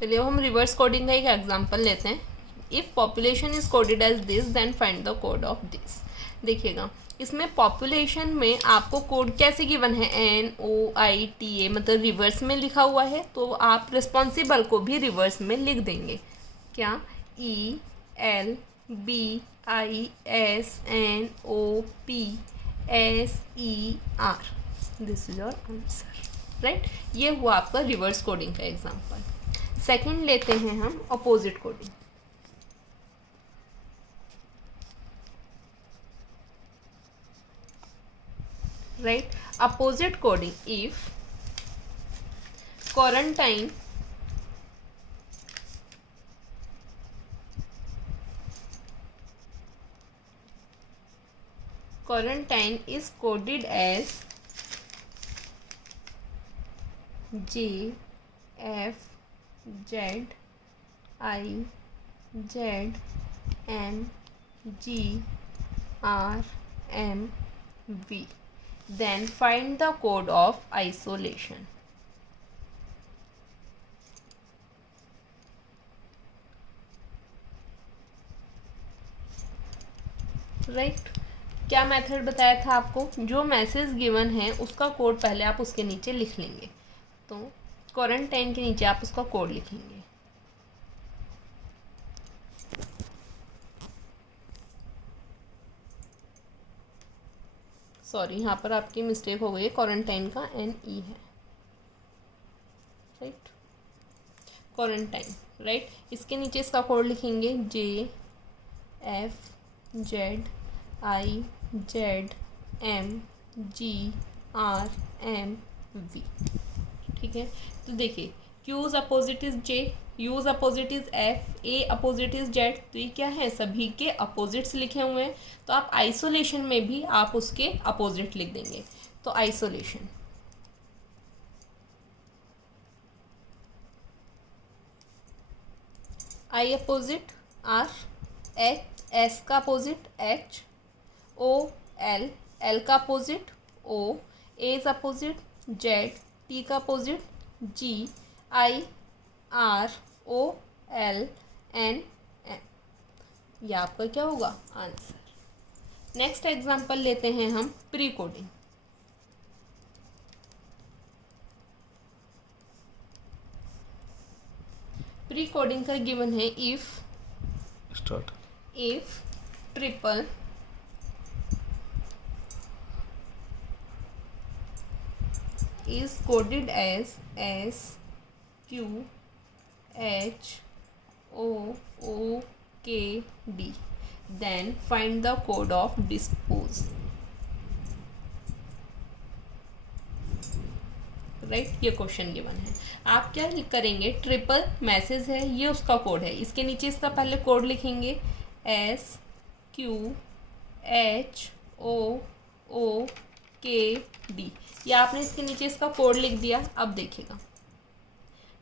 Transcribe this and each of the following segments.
चलिए अब हम रिवर्स कोडिंग का एक एग्जांपल लेते हैं। If population is coded as this then find the code of this. देखिएगा इसमें पॉपुलेशन में आपको कोड कैसे गिवन है, NOITA, मतलब रिवर्स में लिखा हुआ है, तो आप रिस्पॉन्सिबल को भी रिवर्स में लिख देंगे। क्या? ELBISNOPSER, this is your answer, right. ये हुआ आपका रिवर्स कोडिंग का एग्जांपल। सेकंड लेते हैं हम opposite coding. Right, opposite coding, if quarantine is coded as JFZIMGRMV, then find the code of isolation. Right, क्या मेथड बताया था आपको? जो मैसेज गिवन है उसका कोड पहले आप उसके नीचे लिख लेंगे। तो क्वारंटाइन के नीचे आप उसका कोड लिखेंगे। सॉरी, यहाँ पर आपकी मिस्टेक हो गई है, क्वारंटाइन का NE है, राइट। क्वारंटाइन, राइट, इसके नीचे इसका कोड लिखेंगे JFZIMGRMV, ठीक है। तो देखिए Q's opposite is J, U's opposite is F, A opposite is Z, तो ये क्या है, सभी के अपोजिट्स लिखे हुए हैं। तो आप आइसोलेशन में भी आप उसके अपोजिट लिख देंगे। तो isolation, I opposite R, S का opposite H, O L, L का अपोजिट O, A का अपोजिट Z, T का opposite G, I R O L N M, ये आपका क्या होगा, आंसर। नेक्स्ट एग्जांपल लेते हैं हम प्री कोडिंग। प्री कोडिंग का गिवन है if triple is coded as SQHOOKD, then find the code of dispose, right. ये क्वेश्चन गिवन है, आप क्या करेंगे, ट्रिपल मैसेज है, ये उसका कोड है, इसके नीचे इसका पहले कोड लिखेंगे SQHOOKD, या आपने इसके नीचे इसका कोड लिख दिया। अब देखिएगा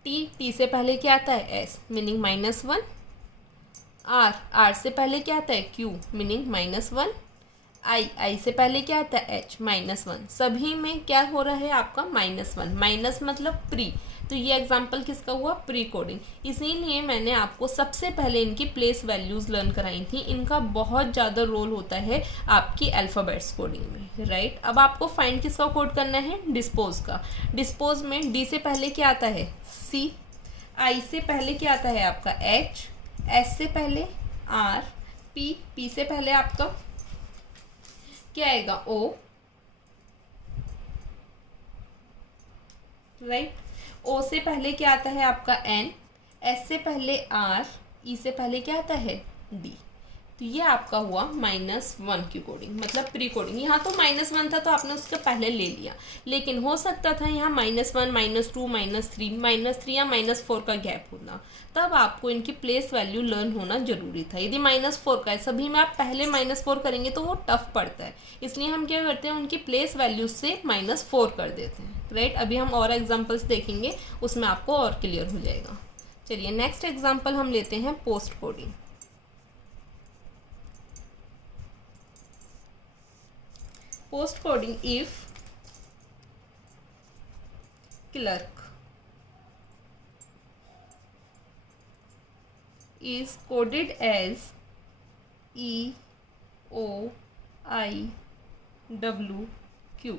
T से पहले क्या आता है, S मीनिंग -1, R से पहले क्या आता है, Q मीनिंग -1, I से पहले क्या आता है, H -1, सभी में क्या हो रहा है आपका -1, माइनस मतलब प्री। तो ये एग्जांपल किसका हुआ, प्री कोडिंग। इसीलिए मैंने आपको सबसे पहले इनकी प्लेस वैल्यूज़ लर्न कराई थी, इनका बहुत ज़्यादा रोल होता है आपकी अल्फ़ाबेट्स कोडिंग में, राइट। अब आपको फाइंड किसका कोड करना है, डिस्पोज का। डिस्पोज में D से पहले क्या आता है, C, I से पहले क्या आता है आपका H, S से पहले R, P से पहले आपका क्या आएगा, O, राइट। O से पहले क्या आता है आपका N, S से पहले R, E से पहले क्या आता है D। तो ये आपका हुआ -1 की कोडिंग, मतलब प्री कोडिंग। यहाँ तो -1 था तो आपने उसके पहले ले लिया, लेकिन हो सकता था यहाँ -1, -2, -3 या -4 का गैप होना, तब आपको इनकी प्लेस वैल्यू लर्न होना जरूरी था। यदि -4 का है, सभी में आप पहले -4 करेंगे तो वो टफ पड़ता है, इसलिए हम क्या करते हैं, उनकी प्लेस वैल्यू से -4 कर देते हैं, राइट। अभी हम और एग्जाम्पल्स देखेंगे, उसमें आपको और क्लियर हो जाएगा। चलिए नेक्स्ट एग्जाम्पल हम लेते हैं post coding. Post coding, if clerk is coded as E O I W Q.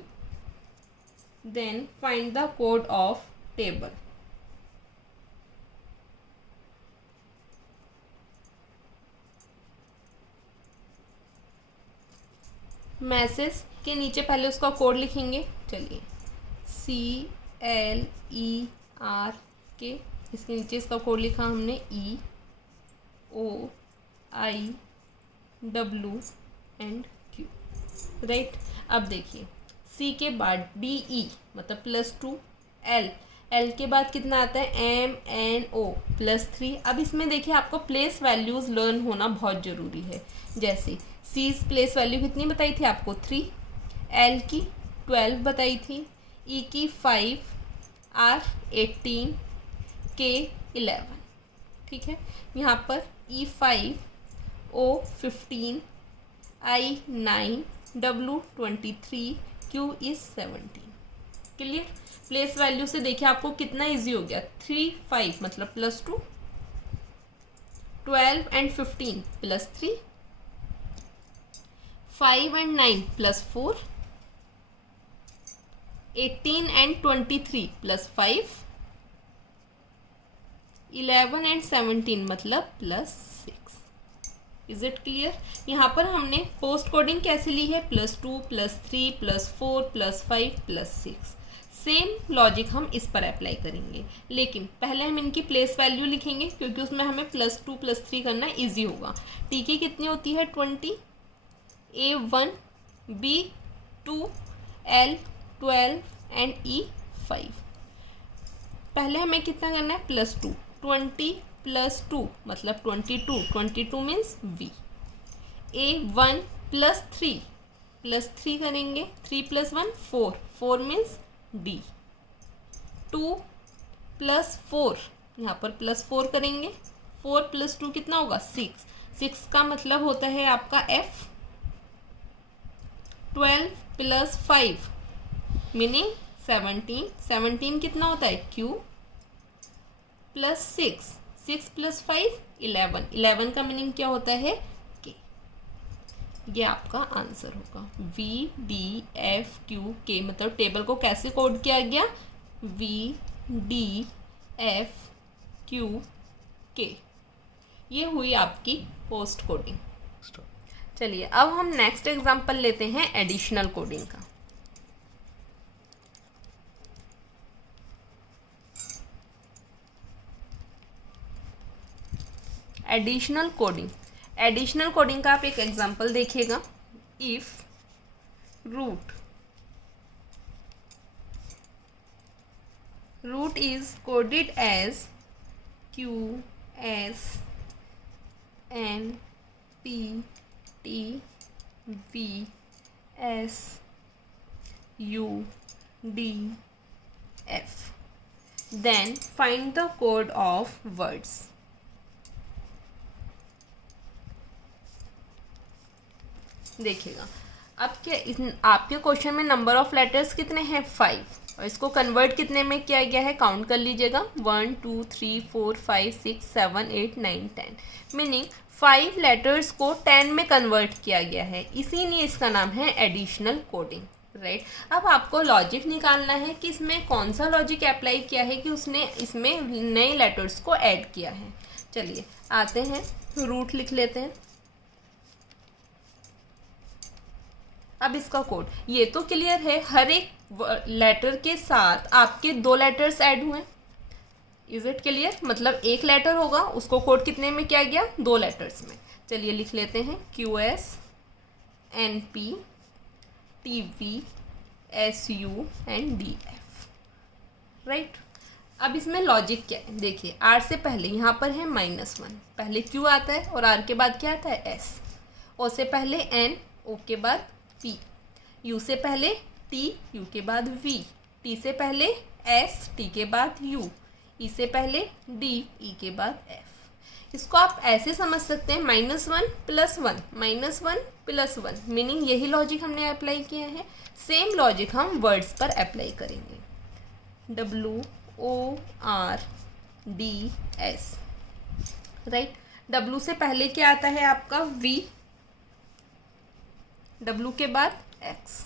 Then find the code of table. Message के नीचे पहले उसका कोड लिखेंगे। चलिए CLERK, इसके नीचे इसका कोड लिखा हमने EOIW एंड Q, राइट। अब देखिए C के बाद DE मतलब +2, L के बाद कितना आता है MNO +3। अब इसमें देखिए आपको प्लेस वैल्यूज़ लर्न होना बहुत ज़रूरी है। जैसे C प्लेस वैल्यू कितनी बताई थी आपको 3, L की 12 बताई थी, E की 5, R 18, K 11, ठीक है। यहाँ पर E 5, O 15, I 9, W 23, Q is 17। Clear. Place value से देखिए आपको कितना इजी हो गया। 3 5 मतलब +2, 12 एंड 15 +3, 5 एंड 9 +4, 18 एंड 23 +5, 11 एंड 17 मतलब +6। Is it clear. यहाँ पर हमने पोस्ट कोडिंग कैसे ली है, +2 +3 +4 +5 +6। सेम लॉजिक हम इस पर अप्लाई करेंगे, लेकिन पहले हम इनकी प्लेस वैल्यू लिखेंगे क्योंकि उसमें हमें +2 +3 करना ईजी होगा। टी की कितनी होती है 20, A 1, B 2, L 12 and E 5। पहले हमें कितना करना है +2, 20 +2 मतलब 22, 22 मीन्स V। A 1 +3 करेंगे, 3 + 1 4, 4 मीन्स D। 2 + 4 यहाँ पर +4 करेंगे, 4 + 2 कितना होगा 6, 6 का मतलब होता है आपका F। 12 + 5 मीनिंग 17, 17 कितना होता है Q +6, 6 + 5 11, 11 का मीनिंग क्या होता है K। ये आपका आंसर होगा VDFQK। मतलब टेबल को कैसे कोड किया गया VDFQK। ये हुई आपकी पोस्ट कोडिंग। चलिए अब हम नेक्स्ट एग्जांपल लेते हैं एडिशनल कोडिंग का। एडिशनल कोडिंग, एडिशनल कोडिंग का आप एक एग्जांपल देखिएगा। If root is coded as Q S N P T V S U D F, then find the code of words। देखिएगा अब क्या आपके क्वेश्चन में नंबर ऑफ लेटर्स कितने हैं 5, और इसको कन्वर्ट कितने में किया गया है काउंट कर लीजिएगा 1 2 3 4 5 6 7 8 9 10। मीनिंग 5 लेटर्स को 10 में कन्वर्ट किया गया है, इसीलिए इसका नाम है एडिशनल कोडिंग, राइट। अब आपको लॉजिक निकालना है कि इसमें कौन सा लॉजिक अप्लाई किया है कि उसने इसमें नए लेटर्स को ऐड किया है। चलिए आते हैं, रूट लिख लेते हैं। अब इसका कोड ये तो क्लियर है, हर एक लेटर के साथ आपके 2 लेटर्स ऐड हुए। Is it clear. मतलब एक लेटर होगा उसको कोड कितने में किया गया 2 लेटर्स में। चलिए लिख लेते हैं QS NP TV SU and DF, right. अब इसमें लॉजिक क्या है देखिए, R से पहले यहाँ पर है -1, पहले Q आता है और R के बाद क्या आता है S, O से पहले N, O के बाद P, U से पहले T, U के बाद V, T से पहले S, T के बाद U, E से पहले D, E के बाद F। इसको आप ऐसे समझ सकते हैं -1 + 1 -1 + 1, मीनिंग यही लॉजिक हमने अप्लाई किया है। सेम लॉजिक हम वर्ड्स पर अप्लाई करेंगे। WORDS, right. W से पहले क्या आता है आपका V, W के बाद X,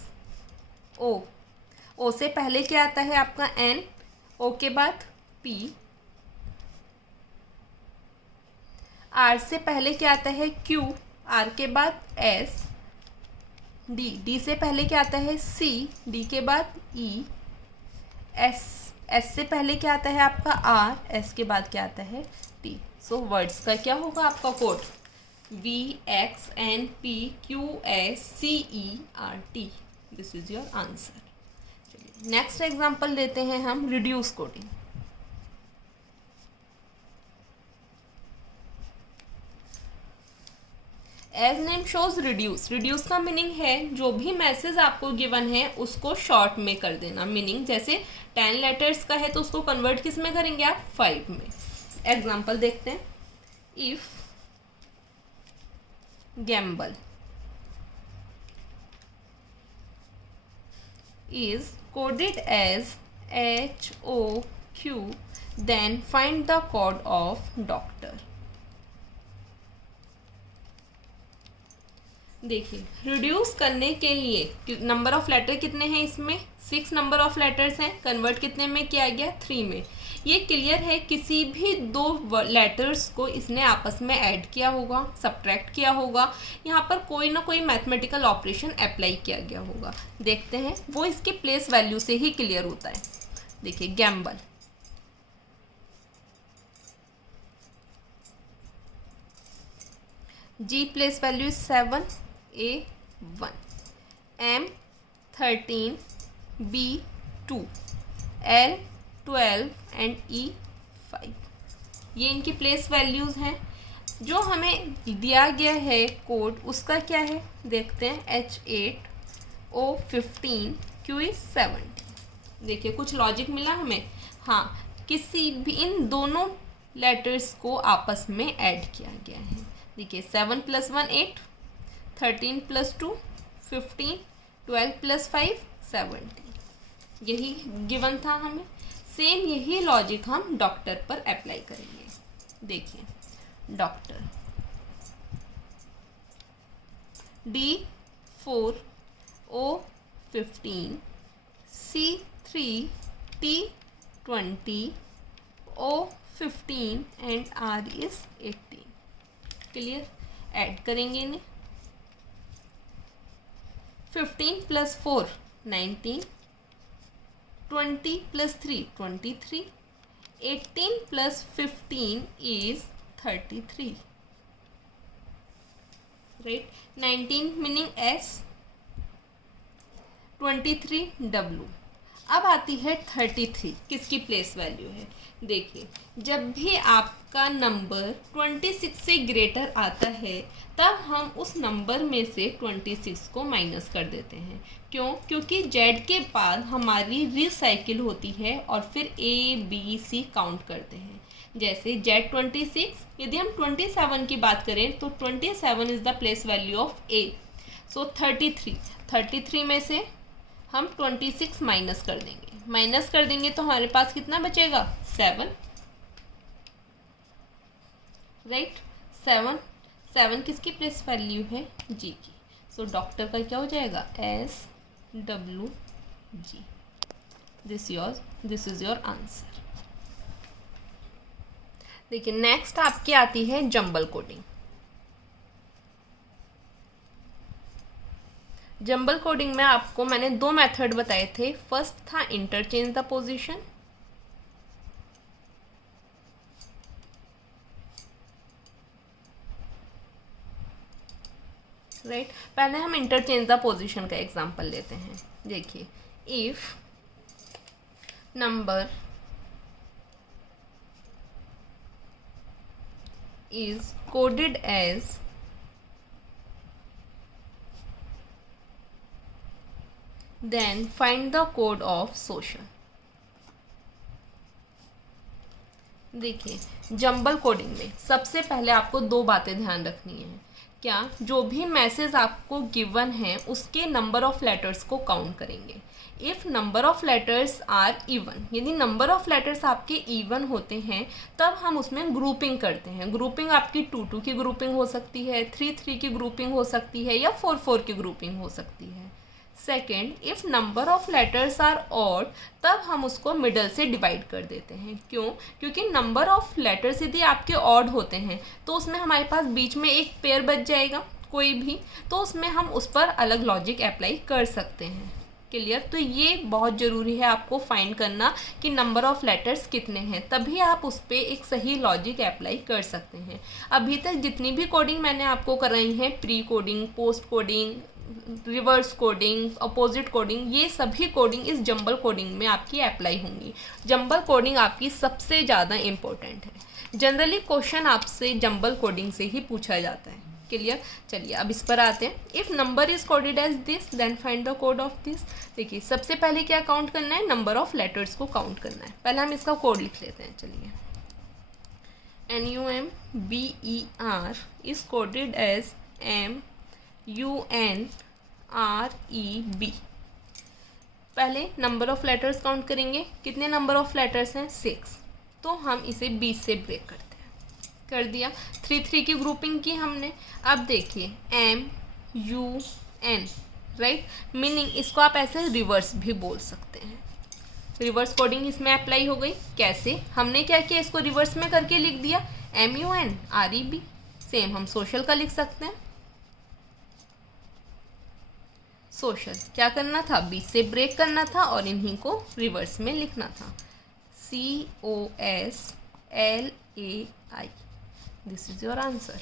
O से पहले क्या आता है आपका N, O के बाद P, R से पहले क्या आता है Q, R के बाद S, D से पहले क्या आता है C, D के बाद E, S से पहले क्या आता है आपका R, S के बाद क्या आता है T। सो वर्ड्स का क्या होगा आपका code V X N P Q S C E R T। This is your answer. चलिए नेक्स्ट एग्जांपल लेते हैं हम reduce coding. As name shows reduce, reduce का मीनिंग है जो भी मैसेज आपको गिवन है उसको शॉर्ट में कर देना। मीनिंग जैसे 10 लेटर्स का है तो उसको कन्वर्ट किस में करेंगे आप 5 में। एग्जाम्पल देखते हैं। If gamble is coded as HOQ then find the code of doctor. देखिए रिड्यूस करने के लिए नंबर ऑफ लेटर कितने हैं इसमें 6 नंबर ऑफ लेटर्स हैं, कन्वर्ट कितने में किया गया 3 में। ये क्लियर है किसी भी 2 लेटर्स को इसने आपस में ऐड किया होगा, सब्ट्रैक्ट किया होगा, यहाँ पर कोई ना कोई मैथमेटिकल ऑपरेशन अप्लाई किया गया होगा। देखते हैं वो इसके प्लेस वैल्यू से ही क्लियर होता है। देखिए Gamble, G place value is 7, A 1, M 13, B 2, L 12 and E 5। ये इनकी प्लेस वैल्यूज़ हैं। जो हमें दिया गया है कोड उसका क्या है देखते हैं। H8 O 15 Q is 70। देखिए कुछ लॉजिक मिला हमें। हाँ, किसी भी इन दोनों लेटर्स को आपस में ऐड किया गया है। देखिए 7 + 1 8, 13 + 2 15, 12 + 5 70। यही गिवन था हमें। सेम यही लॉजिक हम डॉक्टर पर अप्लाई करेंगे। देखिए doctor D4 O 15 C3 T 20 O 15 and R is 18। Clear, add करेंगे इन्हें। 15 + 4 19, 20 + 3 23, 18 + 15 is 33, right? 19 meaning S, 23 W। अब आती है 33, किसकी प्लेस वैल्यू है। देखिए जब भी आपका नंबर 26 से ग्रेटर आता है तब हम उस नंबर में से 26 को माइनस कर देते हैं। क्यों? क्योंकि Z के बाद हमारी रिसाइकिल होती है और फिर A B C काउंट करते हैं। जैसे Z 26, यदि हम 27 की बात करें तो 27 is the place value of A। सो 33 में से हम 26 माइनस कर देंगे। माइनस कर देंगे तो हमारे पास कितना बचेगा 7, राइट। 7 किसकी प्लेस वैल्यू है G की। सो डॉक्टर का क्या हो जाएगा SWG। This is your answer. देखिए नेक्स्ट आपकी आती है जंबल कोडिंग। जंबल कोडिंग में आपको मैंने 2 मेथड बताए थे। फर्स्ट था इंटरचेंज द पोजीशन, राइट। पहले हम इंटरचेंज द पोजीशन का एग्जांपल लेते हैं। देखिए if number is coded as then find the code of social। देखिए जंबल कोडिंग में सबसे पहले आपको 2 बातें ध्यान रखनी है क्या जो भी मैसेज आपको गिवन है उसके नंबर ऑफ लेटर्स को काउंट करेंगे। If number of letters are even, यदि नंबर ऑफ लेटर्स आपके इवन होते हैं तब हम उसमें ग्रुपिंग करते हैं। ग्रुपिंग आपकी 2-2 की ग्रुपिंग हो सकती है, 3-3 की ग्रुपिंग हो सकती है या 4-4 की ग्रुपिंग हो सकती है। Second, if number of letters are odd, तब हम उसको मिडल से डिवाइड कर देते हैं। क्यों? क्योंकि नंबर ऑफ लेटर्स यदि आपके ऑड होते हैं तो उसमें हमारे पास बीच में एक पेयर बच जाएगा कोई भी, तो उसमें हम उस पर अलग लॉजिक अप्लाई कर सकते हैं। क्लियर? तो ये बहुत ज़रूरी है आपको फाइंड करना कि नंबर ऑफ लेटर्स कितने हैं, तभी आप उस पर एक सही लॉजिक अप्लाई कर सकते हैं। अभी तक जितनी भी कोडिंग मैंने आपको कराई है, pre coding, post coding, reverse coding, opposite coding, ये सभी कोडिंग इस जंबल कोडिंग में आपकी अप्लाई होंगी। जंबल कोडिंग आपकी सबसे ज़्यादा इम्पोर्टेंट है। जनरली क्वेश्चन आपसे जंबल कोडिंग से ही पूछा जाता है। क्लियर? चलिए अब इस पर आते हैं। If number is coded as this then find the code of this. देखिए सबसे पहले क्या काउंट करना है, नंबर ऑफ लेटर्स को काउंट करना है। पहले हम इसका कोड लिख लेते हैं। चलिए, NUMBER is coded as MUNREB। पहले नंबर ऑफ लेटर्स काउंट करेंगे। कितने नंबर ऑफ लेटर्स हैं? 6। तो हम इसे 20 से ब्रेक करते हैं। कर दिया। 3-3 की ग्रुपिंग की हमने। अब देखिए MUN, राइट, मीनिंग इसको आप ऐसे रिवर्स भी बोल सकते हैं। रिवर्स कोडिंग इसमें अप्लाई हो गई। कैसे? हमने क्या किया, इसको रिवर्स में करके लिख दिया MUNREB। सेम हम सोशल का लिख सकते हैं। सोशल क्या करना था, 20 से ब्रेक करना था और इन्हीं को रिवर्स में लिखना था, COSLAI। This is your answer,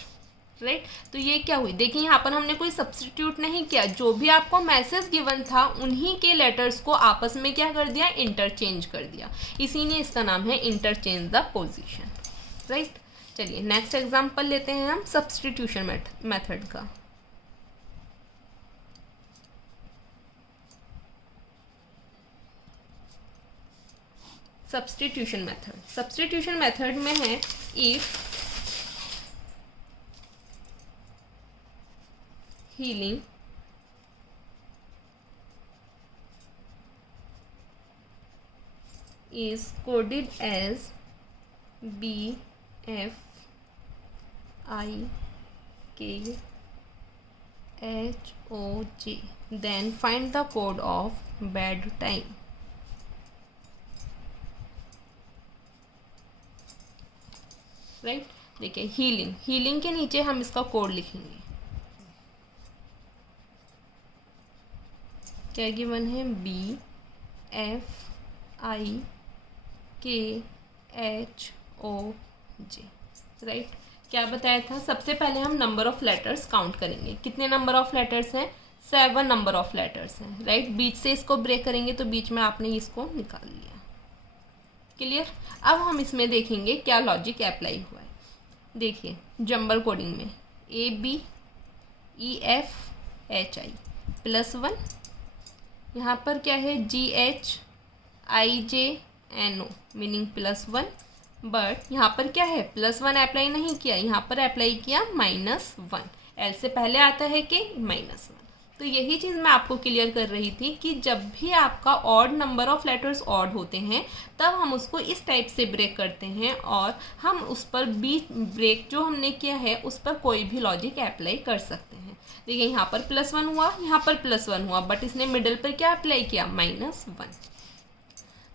right. तो ये क्या हुई, देखिए यहाँ पर हमने कोई सब्स्टिट्यूट नहीं किया, जो भी आपको मैसेज गिवन था उन्हीं के लेटर्स को आपस में क्या कर दिया, इंटरचेंज कर दिया। इसीलिए इसका नाम है इंटरचेंज द पोजीशन, राइट। चलिए नेक्स्ट एग्जांपल लेते हैं हम सब्स्टिट्यूशन मेथड का। सब्स्टिट्यूशन मेथड में है if healing is coded as BFIKHOJ, then find the code of bad time। Right, देखिए हीलिंग के नीचे हम इसका कोड लिखेंगे। क्या गिवन है, BFIKHOJ, राइट। क्या बताया था, सबसे पहले हम नंबर ऑफ लेटर्स काउंट करेंगे। कितने नंबर ऑफ लेटर्स हैं, 7 नंबर ऑफ लेटर्स हैं, राइट। बीच से इसको ब्रेक करेंगे तो बीच में आपने इसको निकाल लिया। क्लियर। अब हम इसमें देखेंगे क्या लॉजिक अप्लाई हुआ है। देखिए जंबल कोडिंग में ABEFHI +1, यहाँ पर क्या है GHIJNO मीनिंग +1, बट यहाँ पर क्या है +1 अप्लाई नहीं किया, यहाँ पर अप्लाई किया -1। L से पहले आता है कि -1। तो यही चीज़ मैं आपको क्लियर कर रही थी कि जब भी आपका odd number of letters odd होते हैं तब हम उसको इस टाइप से ब्रेक करते हैं और हम उस पर बीच ब्रेक जो हमने किया है उस पर कोई भी लॉजिक अप्लाई कर सकते हैं। देखिए यहाँ पर +1 हुआ, यहाँ पर +1 हुआ, बट इसने मिडल पर क्या अप्लाई किया, -1।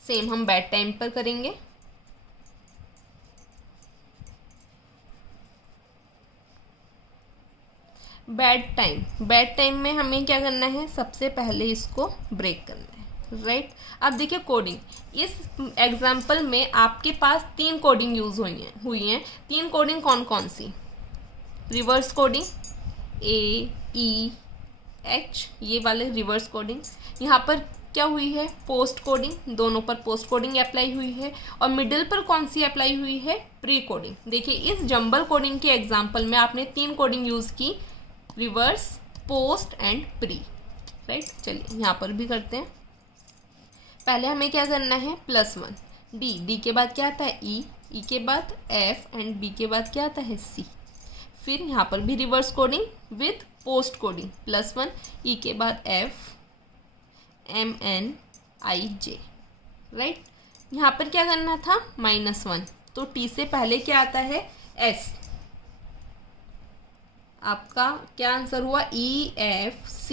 सेम हम बैड टाइम पर करेंगे। बैड टाइम में हमें क्या करना है, सबसे पहले इसको ब्रेक करना है, राइट। अब देखिए कोडिंग, इस एग्जाम्पल में आपके पास 3 कोडिंग यूज़ हुई हैं। 3 कोडिंग कौन कौन सी, रिवर्स कोडिंग AEH, ये वाले रिवर्स कोडिंग। यहाँ पर क्या हुई है, पोस्ट कोडिंग, दोनों पर पोस्ट कोडिंग अप्लाई हुई है। और मिडिल पर कौन सी अप्लाई हुई है, प्री कोडिंग। देखिए इस जंबल कोडिंग के एग्जाम्पल में आपने 3 कोडिंग यूज़ की, reverse, post and pre, right. चलिए यहाँ पर भी करते हैं। पहले हमें क्या करना है, +1, डी के बाद क्या आता है E के बाद F एंड B के बाद क्या आता है C। फिर यहाँ पर भी reverse coding with post coding +1 ई के बाद FMNIJ, राइट। यहाँ पर क्या करना था, -1, तो टी से पहले क्या आता है, S। आपका क्या आंसर हुआ, EFCSFNJ,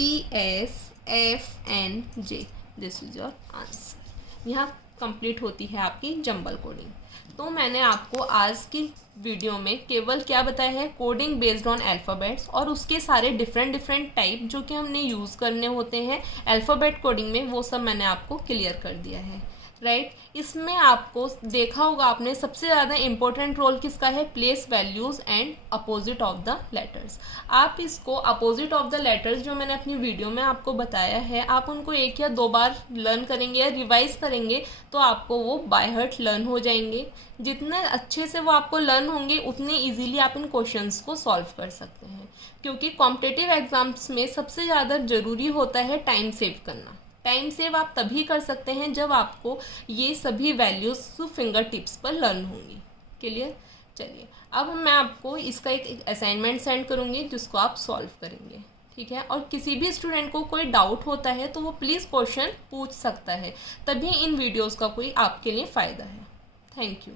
this is your answer. यहाँ कंप्लीट होती है आपकी जंबल कोडिंग। तो मैंने आपको आज की वीडियो में केवल क्या बताया है, कोडिंग बेस्ड ऑन अल्फ़ाबेट्स और उसके सारे डिफरेंट टाइप जो कि हमने यूज़ करने होते हैं अल्फ़ाबेट कोडिंग में, वो सब मैंने आपको क्लियर कर दिया है, राइट। इसमें आपको देखा होगा आपने सबसे ज़्यादा इंपॉर्टेंट रोल किसका है, place values and opposite of the letters. आप इसको अपोजिट ऑफ द लेटर्स जो मैंने अपनी वीडियो में आपको बताया है, आप उनको 1 या 2 बार लर्न करेंगे या रिवाइज करेंगे तो आपको वो बाय हार्ट लर्न हो जाएंगे। जितने अच्छे से वो आपको लर्न होंगे उतने ईजीली आप इन क्वेश्चंस को सॉल्व कर सकते हैं, क्योंकि कॉम्पिटिटिव एग्जाम्स में सबसे ज़्यादा ज़रूरी होता है टाइम सेव करना। टाइम सेव आप तभी कर सकते हैं जब आपको ये सभी वैल्यूज़ फिंगर टिप्स पर लर्न होंगी। क्लियर। चलिए अब मैं आपको इसका एक असाइनमेंट सेंड करूँगी जिसको आप सॉल्व करेंगे, ठीक है। और किसी भी स्टूडेंट को कोई डाउट होता है तो वो प्लीज़ क्वेश्चन पूछ सकता है, तभी इन वीडियोज़ का कोई आपके लिए फ़ायदा है। Thank you.